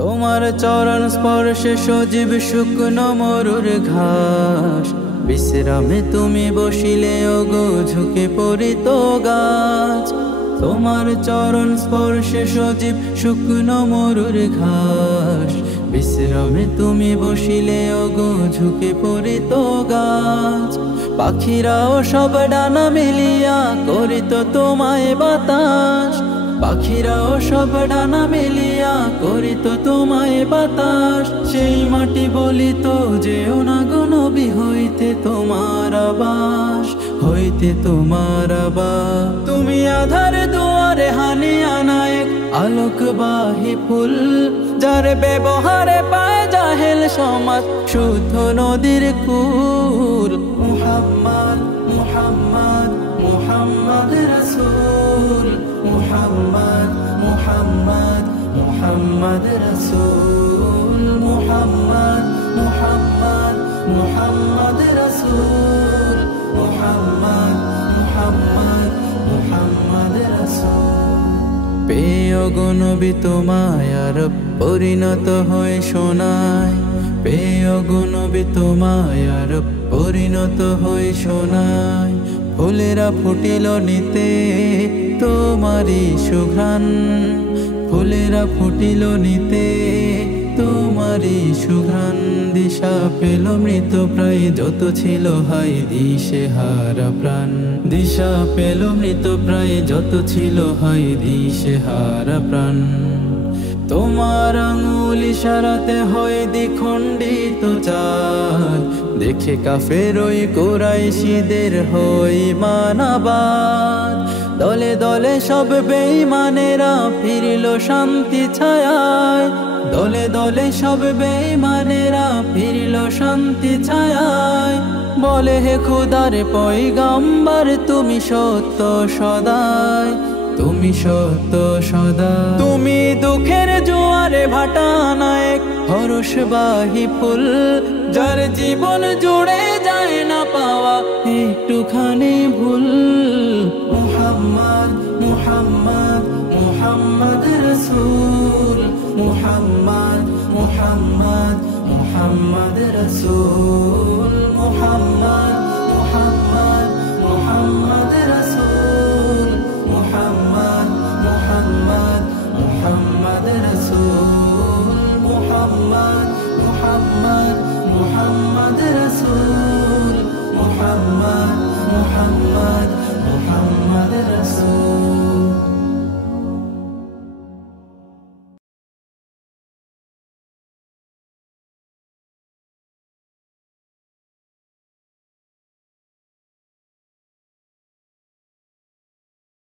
তোমার চরণ স্পর্শে সজীব শুকনো মরুর ঘাস, বিশ্রামে তুমি বসিলে ওগো ঝুঁকে পড়িত গাছ। তোমার চরণ স্পর্শে সজীব শুকনো মরুর ঘাস, বিশ্রামে তুমি বসিলে ওগো ঝুঁকে পড়িত গাছ। পাখিরাও সব ডানা মেলিয়া করিত তোমায় বাতাস, পাখিরাও সব ডানা মেলিয়া করিত তোমায় বাতাস। সেই মাটি বলিত যেও না গো নবী, হইতে তোমার আবাস, হইতে তোমার আবাস। তুমি আধার দুয়ারে হানিয়া নায়েক আলোকবাহী ফুল, যার ব্যবহারে পায় জাহেল সমাজ শুদ্ধ নদীর কুল। মুহাম্মদ মুহাম্মদ মুহাম্মদ রাসূল, মুহাম্মদ মুহাম্মদ মুহাম্মদ রাসূল, মুহাম্মদ মুহাম্মদ মুহাম্মদ রাসূল, মুহাম্মদ মুহাম্মদ মুহাম্মদ রাসূল। পেয়ে গো নবী তোমায় আরব পরিণত হয়ে সোনায়, পেয়ে গো নবী তোমায় আরব পরিণত হয়ে সোনায়। ফুলেরা ফুটিল নিতে তোমারি সুঘ্রাণ, ফুলেরা ফুটিল নিতে তোমারি সুঘ্রাণ। দিশা পেল মৃত প্রায় যত ছিল হাই দিশে হারা প্রাণ, দিশা পেল মৃত প্রায় যত ছিল হাই দিশে হারা প্রাণ। তোমার আঙুল ইশারাতে হয় দ্বিখণ্ডিত চাল, দেখে কাফের ওই কুরাইশীদের হই মানাবাদ। দলে দলে সব বেঈমানেরা ফিরল শান্তি ছায়ায়, দলে দলে সব বেঈমানেরা ফিরল শান্তি ছায়ায়। বলে হে খোদার পয়গম্বর তুমি সত্য সদাই, তুমি সত্য সদাই। তুমি দুঃখের জোয়ারে ভাটা নায়েক হরষবাহী ফুল, যার জীবন জুড়ে যায় না পাওয়া একটুখানি ভুল। মুহাম্মদ মুহাম্মদ মুহাম্মদ রাসূল, মুহাম্মদ মুহাম্মদ মুহাম্মদ রাসূল, মুহাম্মদ মুহাম্মদ মুহাম্মদ রাসূল, মুহাম্মদ মুহাম্মদ মুহাম্মদ রাসূল, মুহাম্মদ মুহাম্মদ মুহাম্মদ রাসূল, মুহাম্মদ মুহাম্মদ